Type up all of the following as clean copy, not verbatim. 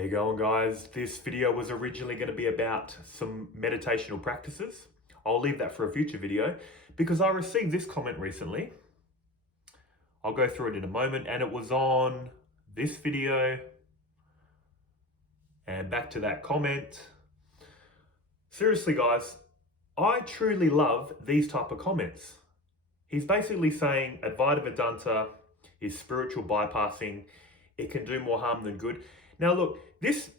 How you going, guys? This video was originally going to be about some meditational practices. I'll leave that for a future video because I received this comment recently. I'll go through it in a moment, and it was on this video and back to that comment. Seriously, guys, I truly love these type of comments. He's basically saying Advaita Vedanta is spiritual bypassing. It can do more harm than good. Now look, this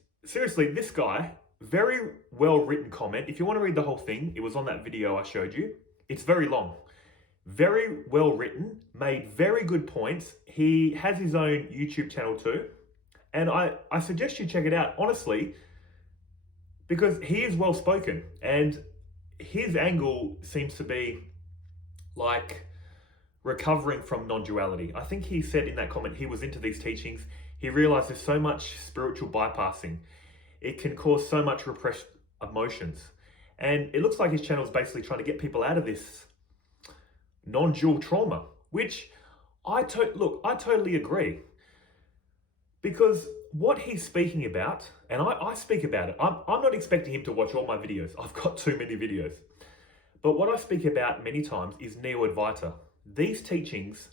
guy, very well written comment. If you want to read the whole thing, it was on that video I showed you. It's very long, very well written, made very good points. He has his own YouTube channel too. And I suggest you check it out, honestly, because he is well spoken and his angle seems to be like recovering from non-duality. I think he said in that comment he was into these teachings. He realized there's so much spiritual bypassing. It can cause so much repressed emotions. And it looks like his channel is basically trying to get people out of this non-dual trauma, which I totally agree. Because what he's speaking about, and I speak about it, I'm not expecting him to watch all my videos. I've got too many videos. But what I speak about many times is Neo-Advaita. These teachings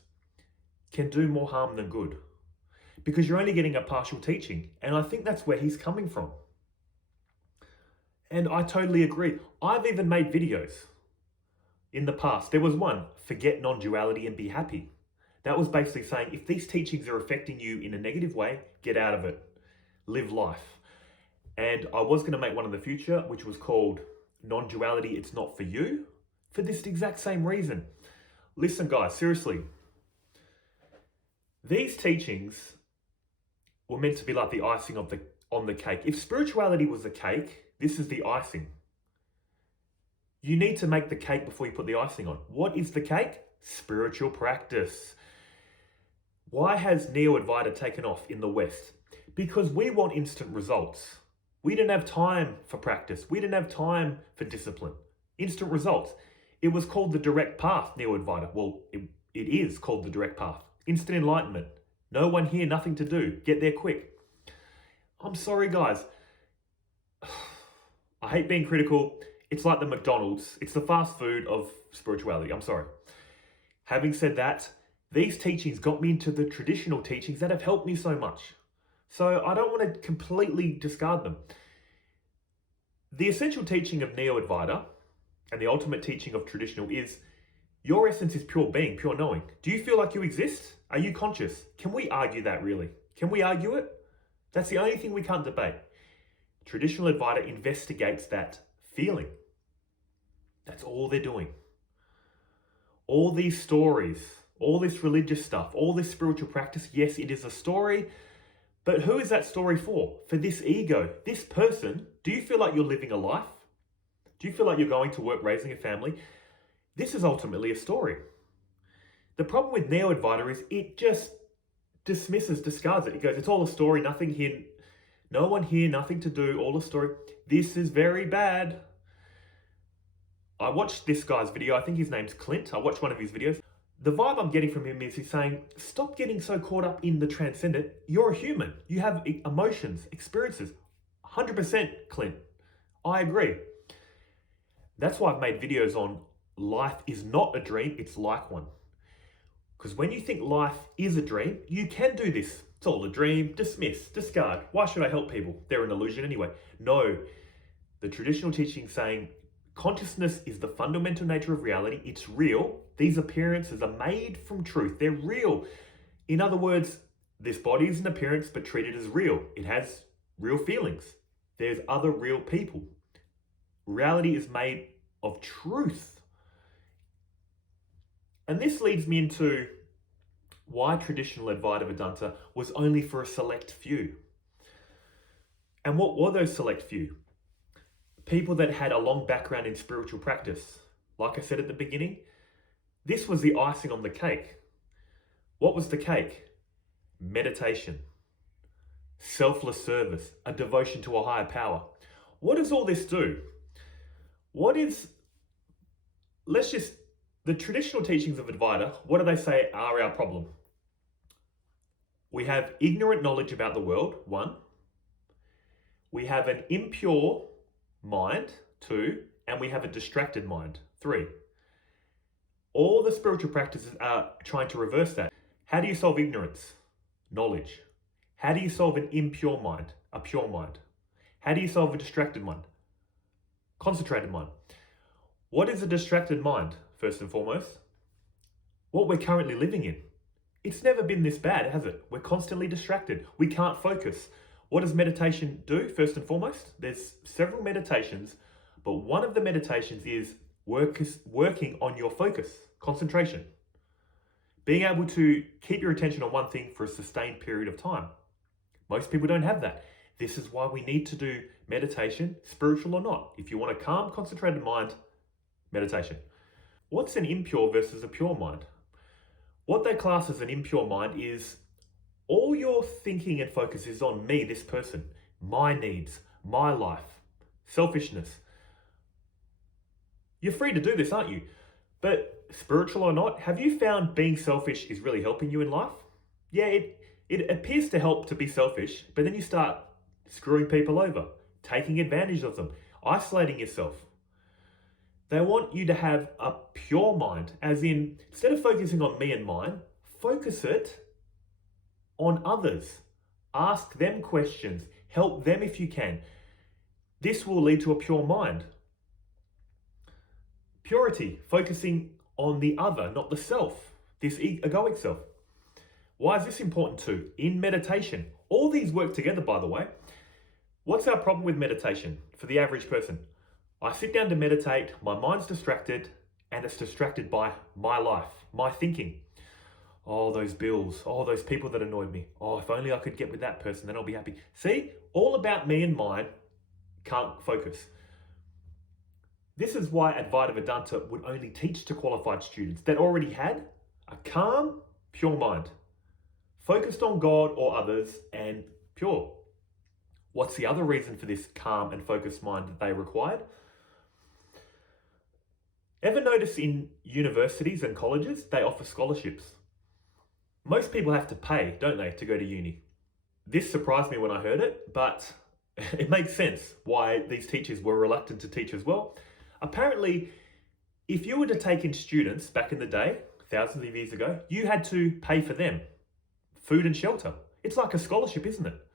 can do more harm than good because you're only getting a partial teaching. And I think that's where he's coming from. And I totally agree. I've even made videos in the past. There was one, forget non-duality and be happy. That was basically saying, if these teachings are affecting you in a negative way, get out of it. Live life. And I was going to make one in the future, which was called Non-Duality, It's Not For You, for this exact same reason. Listen, guys, seriously. These teachings were meant to be like the icing on the cake. If spirituality was a cake, this is the icing. You need to make the cake before you put the icing on. What is the cake? Spiritual practice. Why has Neo-Advaita taken off in the West? Because we want instant results. We didn't have time for practice. We didn't have time for discipline. Instant results. It was called the direct path, Neo-Advaita. Well, it is called the direct path. Instant enlightenment. No one here, nothing to do. Get there quick. I'm sorry, guys. I hate being critical. It's like the McDonald's. It's the fast food of spirituality. I'm sorry. Having said that, these teachings got me into the traditional teachings that have helped me so much. So I don't want to completely discard them. The essential teaching of Neo-Advaita and the ultimate teaching of traditional is your essence is pure being, pure knowing. Do you feel like you exist? Are you conscious? Can we argue that really? Can we argue it? That's the only thing we can't debate. Traditional Advaita investigates that feeling. That's all they're doing. All these stories, all this religious stuff, all this spiritual practice, yes, it is a story, but who is that story for? For this ego, this person. Do you feel like you're living a life? Do you feel like you're going to work, raising a family? This is ultimately a story. The problem with Neo-Advaita is it just discards it. It goes, it's all a story, nothing here, no one here, nothing to do, all a story. This is very bad. I watched this guy's video. I think his name's Clint. I watched one of his videos. The vibe I'm getting from him is he's saying, stop getting so caught up in the transcendent. You're a human. You have emotions, experiences. 100% Clint. I agree. That's why I've made videos on life is not a dream, it's like one. Because when you think life is a dream, you can do this. It's all a dream. Dismiss, discard. Why should I help people? They're an illusion anyway. No. The traditional teaching saying consciousness is the fundamental nature of reality. It's real. These appearances are made from truth. They're real. In other words, this body is an appearance, but treated as real. It has real feelings. There's other real people. Reality is made of truth. And this leads me into why traditional Advaita Vedanta was only for a select few. And what were those select few? People that had a long background in spiritual practice. Like I said at the beginning, this was the icing on the cake. What was the cake? Meditation, selfless service, a devotion to a higher power. What does all this do? The traditional teachings of Advaita, what do they say are our problem? We have ignorant knowledge about the world, one. We have an impure mind, 2, and we have a distracted mind, 3. All the spiritual practices are trying to reverse that. How do you solve ignorance? Knowledge. How do you solve an impure mind? A pure mind. How do you solve a distracted mind? Concentrated mind. What is a distracted mind, first and foremost? What we're currently living in. It's never been this bad, has it? We're constantly distracted. We can't focus. What does meditation do, first and foremost? There's several meditations, but one of the meditations is working on your focus, concentration. Being able to keep your attention on one thing for a sustained period of time. Most people don't have that. This is why we need to do meditation, spiritual or not. If you want a calm, concentrated mind, meditation. What's an impure versus a pure mind? What they class as an impure mind is all your thinking and focus is on me, this person, my needs, my life, selfishness. You're free to do this, aren't you? But spiritual or not, have you found being selfish is really helping you in life? Yeah, it appears to help to be selfish, but then you start screwing people over, taking advantage of them, isolating yourself. They want you to have a pure mind, as in, instead of focusing on me and mine, focus it on others. Ask them questions, help them if you can. This will lead to a pure mind. Purity, focusing on the other, not the self, this egoic self. Why is this important too? In meditation, all these work together, by the way. What's our problem with meditation for the average person? I sit down to meditate, my mind's distracted, and it's distracted by my life, my thinking. Oh, those bills. Oh, those people that annoyed me. Oh, if only I could get with that person, then I'll be happy. See, all about me and mine, can't focus. This is why Advaita Vedanta would only teach to qualified students that already had a calm, pure mind, focused on God or others, and pure. What's the other reason for this calm and focused mind that they required? Ever notice in universities and colleges, they offer scholarships? Most people have to pay, don't they, to go to uni? This surprised me when I heard it, but it makes sense why these teachers were reluctant to teach as well. Apparently, if you were to take in students back in the day, thousands of years ago, you had to pay for them, food and shelter. It's like a scholarship, isn't it?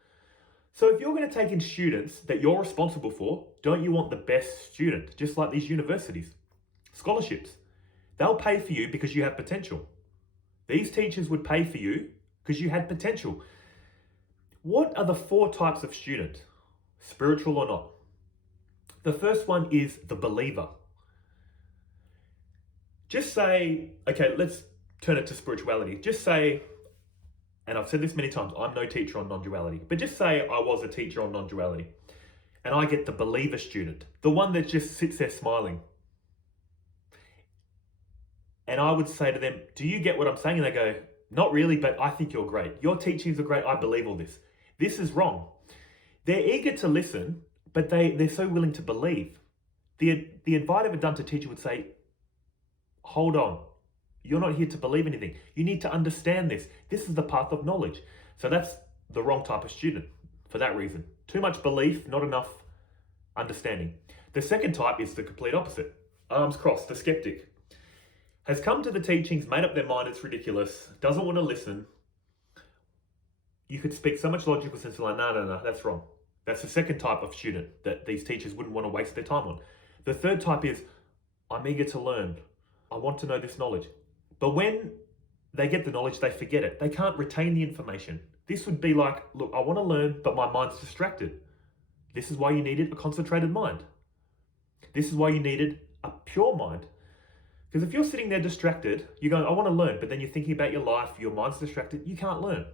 So if you're going to take in students that you're responsible for, don't you want the best student, just like these universities? Scholarships. They'll pay for you because you have potential. These teachers would pay for you because you had potential. What are the 4 types of student, spiritual or not? The first one is the believer. Just say, okay, let's turn it to spirituality. Just say, and I've said this many times, I'm no teacher on non-duality, but just say I was a teacher on non-duality and I get the believer student, the one that just sits there smiling. And I would say to them, do you get what I'm saying? And they go, not really, but I think you're great. Your teachings are great. I believe all this. This is wrong. They're eager to listen, but they're so willing to believe. The Advaita Vedanta teacher would say, hold on. You're not here to believe anything. You need to understand this. This is the path of knowledge. So that's the wrong type of student for that reason. Too much belief, not enough understanding. The second type is the complete opposite. Arms crossed, the skeptic. Has come to the teachings, made up their mind it's ridiculous, doesn't want to listen. You could speak so much logical sense like, no, that's wrong. That's the second type of student that these teachers wouldn't want to waste their time on. The third type is, I'm eager to learn. I want to know this knowledge. But when they get the knowledge, they forget it. They can't retain the information. This would be like, look, I want to learn, but my mind's distracted. This is why you needed a concentrated mind. This is why you needed a pure mind. Because if you're sitting there distracted, you're going, I want to learn, but then you're thinking about your life, your mind's distracted, you can't learn.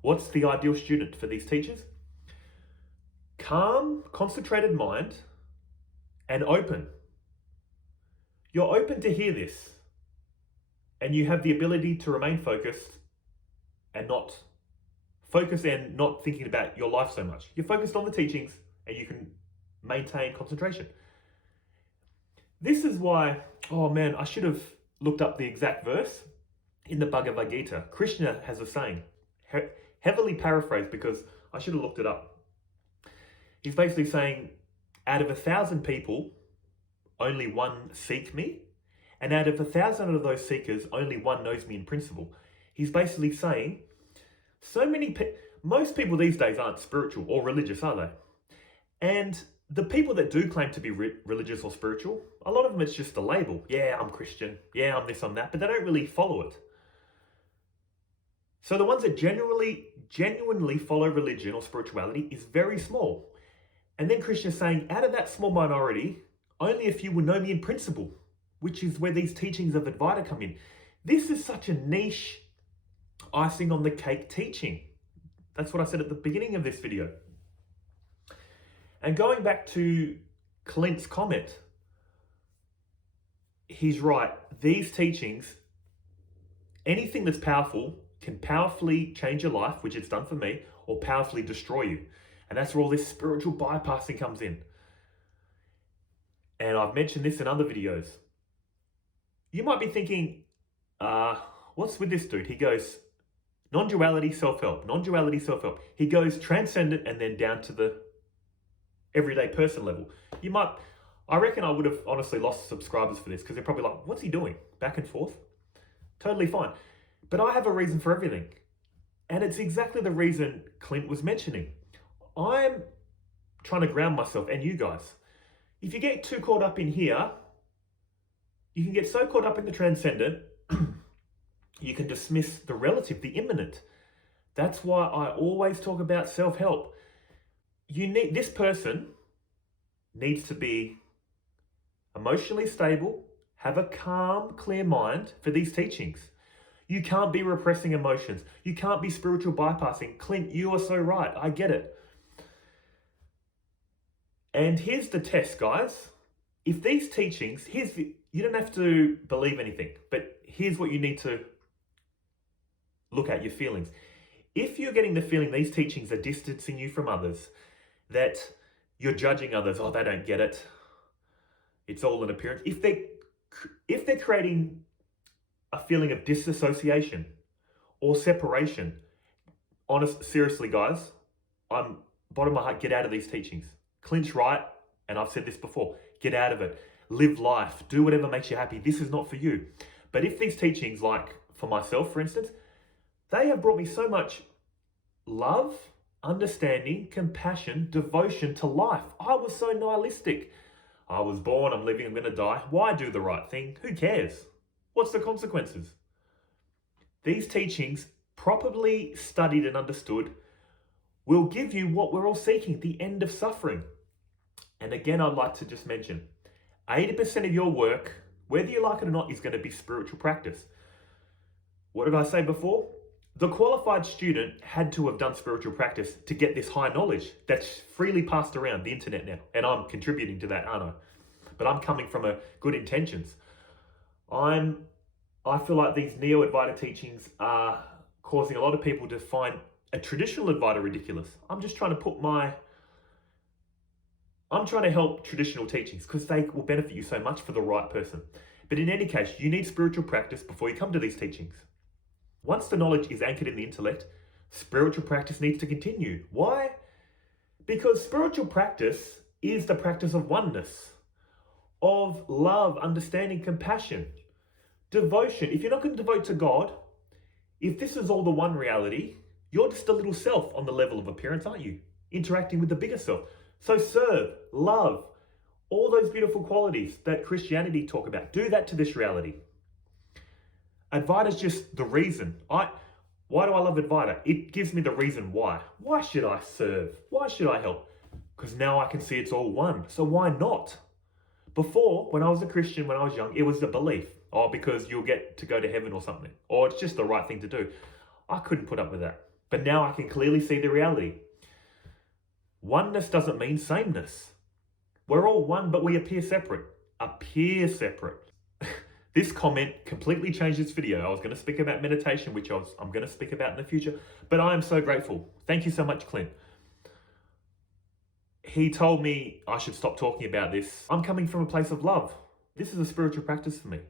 What's the ideal student for these teachers? Calm, concentrated mind, and open. You're open to hear this, and you have the ability to remain focused and not thinking about your life so much. You're focused on the teachings, and you can maintain concentration. This is why, oh man, I should have looked up the exact verse in the Bhagavad Gita. Krishna has a saying, heavily paraphrased because I should have looked it up. He's basically saying, out of 1,000 people, only one seek me. And out of 1,000 of those seekers, only one knows me in principle. He's basically saying, most people these days aren't spiritual or religious, are they? And the people that do claim to be religious or spiritual, a lot of them it's just a label. Yeah, I'm Christian. Yeah, I'm this, I'm that. But they don't really follow it. So the ones that genuinely follow religion or spirituality is very small. And then Krishna is saying, out of that small minority, only a few will know me in principle, which is where these teachings of Advaita come in. This is such a niche, icing on the cake teaching. That's what I said at the beginning of this video. And going back to Clint's comment, he's right. These teachings, anything that's powerful can powerfully change your life, which it's done for me, or powerfully destroy you. And that's where all this spiritual bypassing comes in. And I've mentioned this in other videos. You might be thinking, what's with this dude? He goes, non-duality, self-help, non-duality, self-help. He goes transcendent and then down to the everyday person level. I reckon I would have honestly lost subscribers for this because they're probably like, what's he doing? Back and forth? Totally fine. But I have a reason for everything. And it's exactly the reason Clint was mentioning. I'm trying to ground myself and you guys. If you get too caught up in here, you can get so caught up in the transcendent, you can dismiss the relative, the immanent. That's why I always talk about self-help. This person needs to be emotionally stable, have a calm, clear mind for these teachings. You can't be repressing emotions. You can't be spiritual bypassing. Clint, you are so right. I get it. And here's the test, guys. If these teachings, you don't have to believe anything, but here's what you need to look at, your feelings. If you're getting the feeling these teachings are distancing you from others, that you're judging others, oh, they don't get it, it's all an appearance. If they're creating a feeling of disassociation or separation, seriously, guys, I'm bottom of my heart, get out of these teachings. Clint's right, and I've said this before, get out of it. Live life, do whatever makes you happy. This is not for you. But if these teachings, like for myself, for instance, they have brought me so much love, understanding, compassion, devotion to life. I was so nihilistic. I was born, I'm living, I'm going to die. Why do the right thing? Who cares? What's the consequences? These teachings, properly studied and understood, will give you what we're all seeking, the end of suffering. And again, I'd like to just mention, 80% of your work, whether you like it or not, is going to be spiritual practice. What did I say before? The qualified student had to have done spiritual practice to get this high knowledge that's freely passed around the internet now. And I'm contributing to that, aren't I? But I'm coming from good intentions. I feel like these Neo-Advaita teachings are causing a lot of people to find a traditional Advaita ridiculous. I'm trying to help traditional teachings because they will benefit you so much for the right person. But in any case, you need spiritual practice before you come to these teachings. Once the knowledge is anchored in the intellect, spiritual practice needs to continue. Why? Because spiritual practice is the practice of oneness, of love, understanding, compassion, devotion. If you're not going to devote to God, if this is all the one reality, you're just a little self on the level of appearance, aren't you? Interacting with the bigger self. So serve, love, all those beautiful qualities that Christianity talk about. Do that to this reality. Advaita is just the reason. Why do I love Advaita? It gives me the reason why. Why should I serve? Why should I help? Because now I can see it's all one. So why not? Before, when I was a Christian, when I was young, it was the belief. Oh, because you'll get to go to heaven or something. Or it's just the right thing to do. I couldn't put up with that. But now I can clearly see the reality. Oneness doesn't mean sameness. We're all one, but we appear separate. Appear separate. This comment completely changed this video. I was going to speak about meditation, which I'm going to speak about in the future. But I am so grateful. Thank you so much, Clint. He told me I should stop talking about this. I'm coming from a place of love. This is a spiritual practice for me.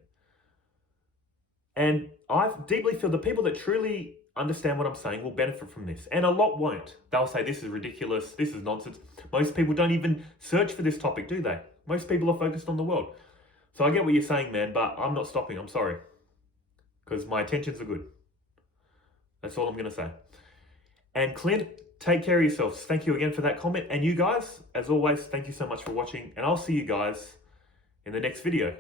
And I deeply feel the people that truly understand what I'm saying will benefit from this. And a lot won't. They'll say, this is ridiculous, this is nonsense. Most people don't even search for this topic, do they? Most people are focused on the world. So I get what you're saying, man, but I'm not stopping. I'm sorry. Because my intentions are good. That's all I'm going to say. And Clint, take care of yourselves. Thank you again for that comment. And you guys, as always, thank you so much for watching. And I'll see you guys in the next video.